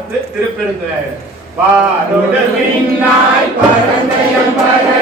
வந்து திருப்பெருந்துறை வாரோடு மின்னாய் பரந்தயம் பரணி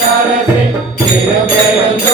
கரசே பெரும் பெரும்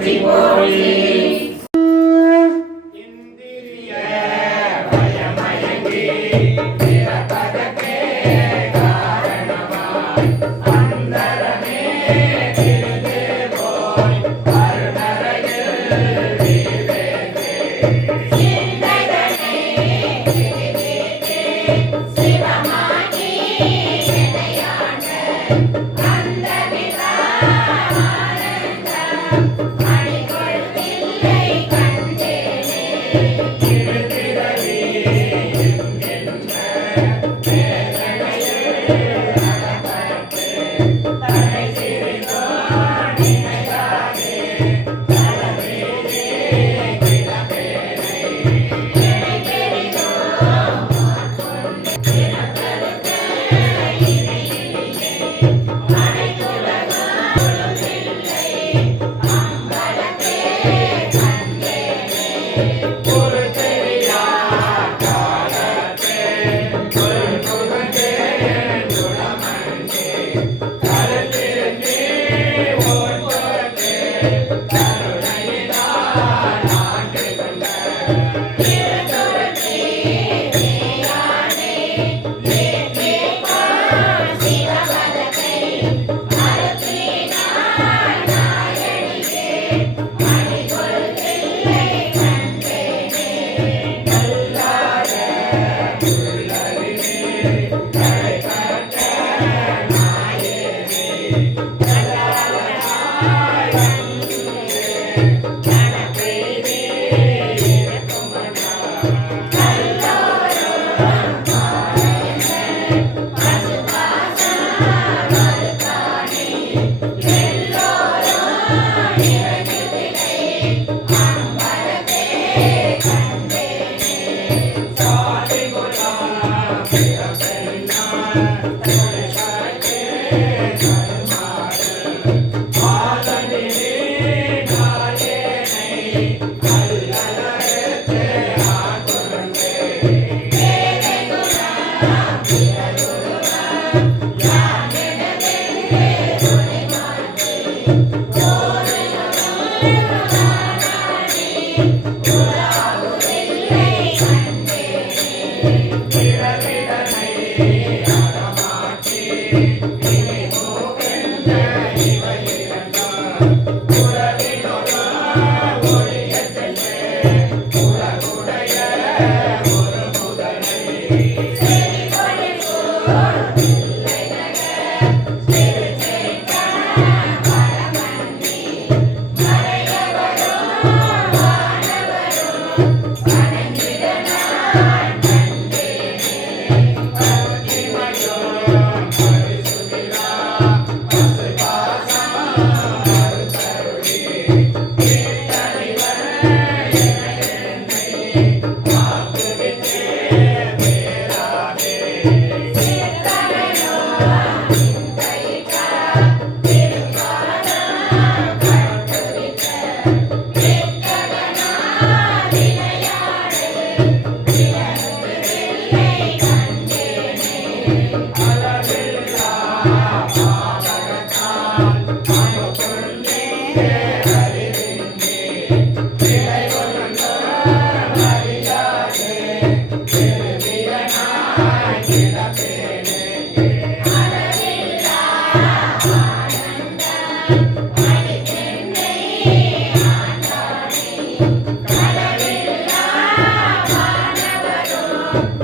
people.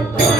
Oh.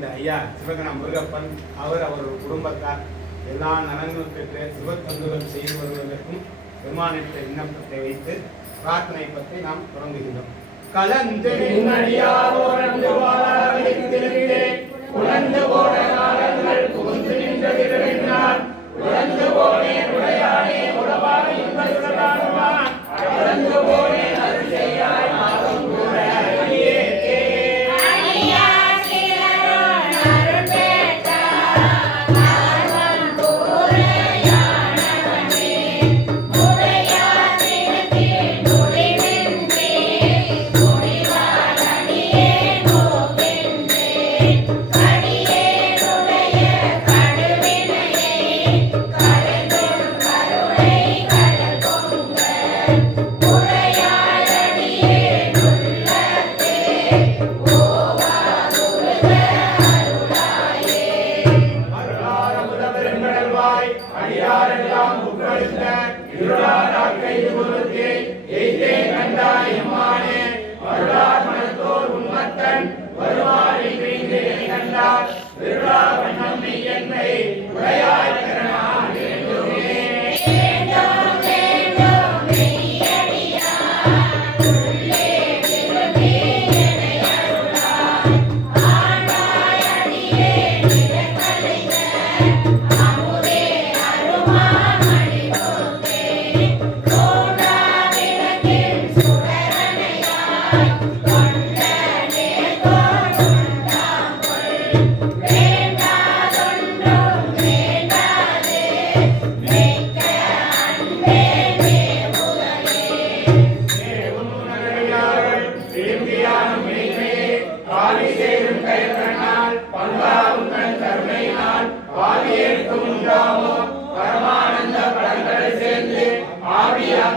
இந்த ஐயா சிவகண முருகப்பன் அவர் அவரது குடும்பத்தார் எல்லா நலன்களும் பெற்று சிவத்தந்துகள் செய்து வருவதற்கும் பெருமானிட்ட விண்ணப்பத்தை வைத்து பிரார்த்தனை பற்றி நாம் தொடங்குகின்றோம். கலந்து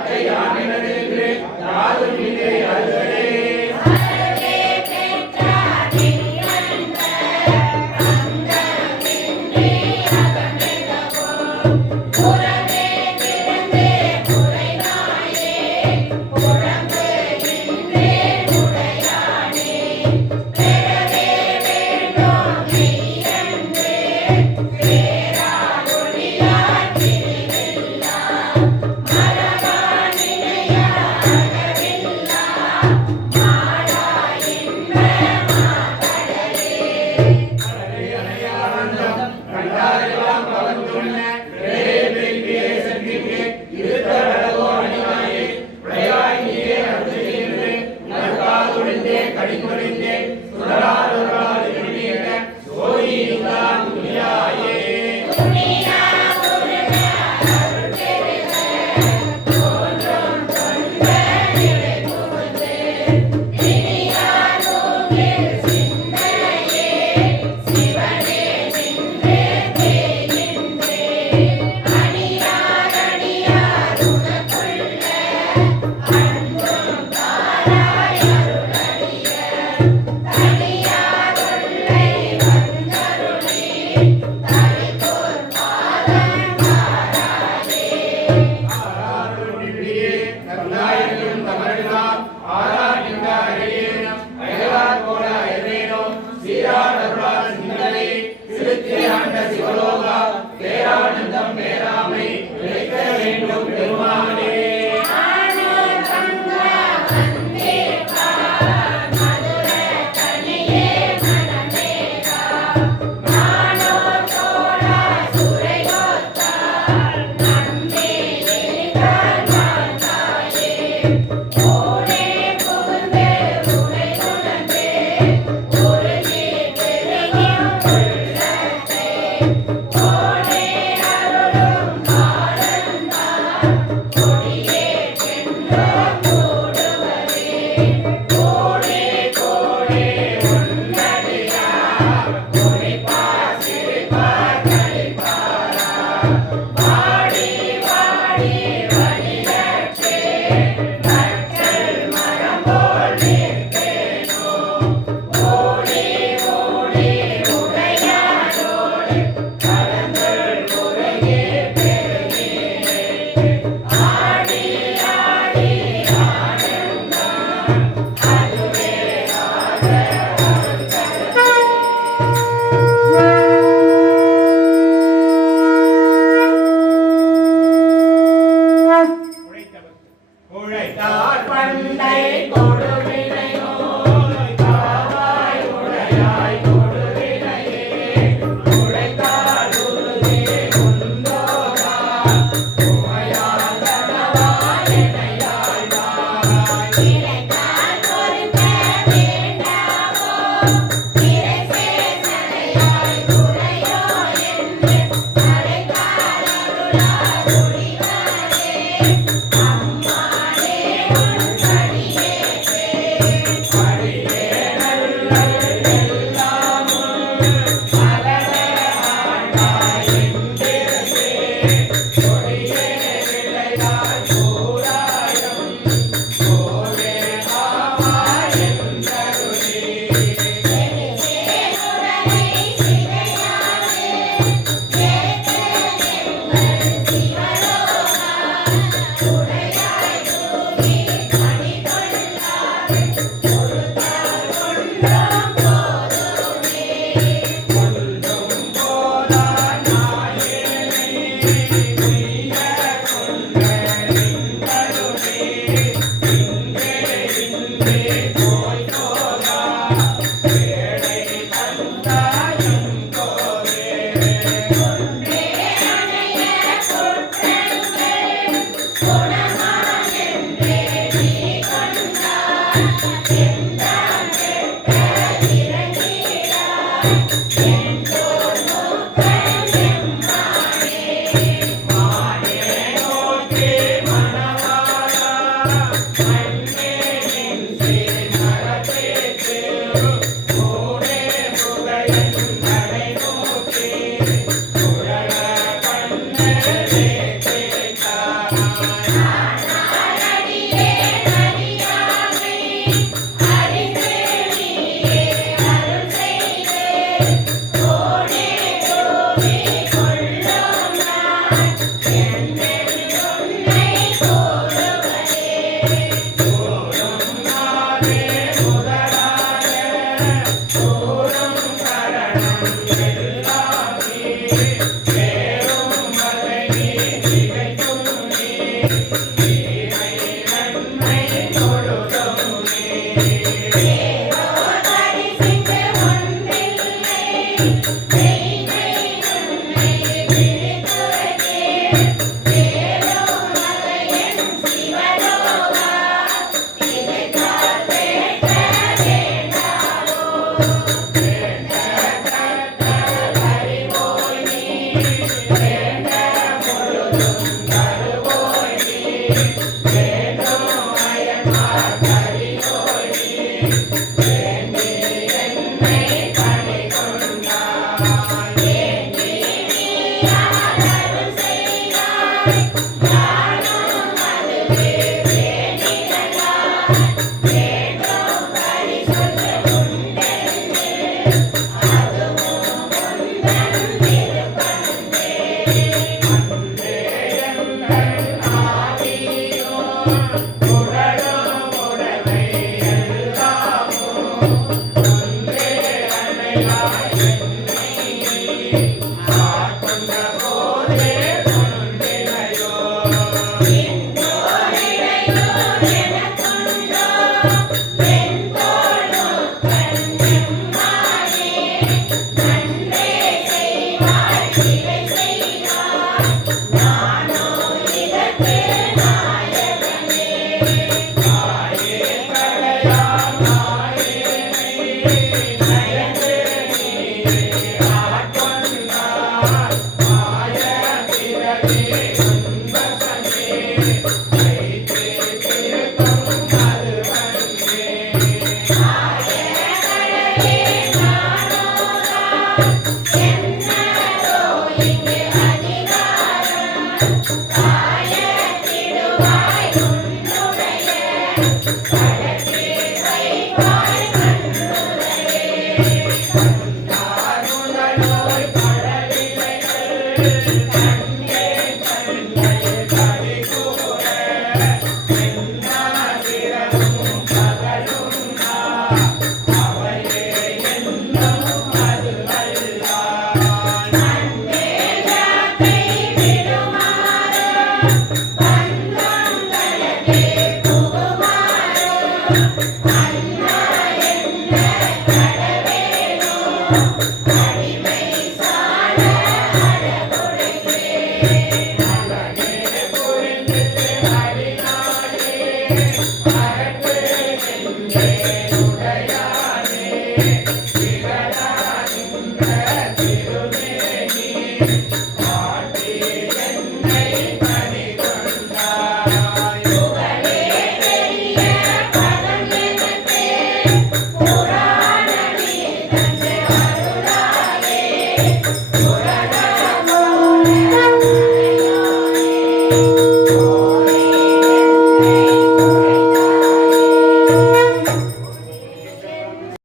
பச்சை யானை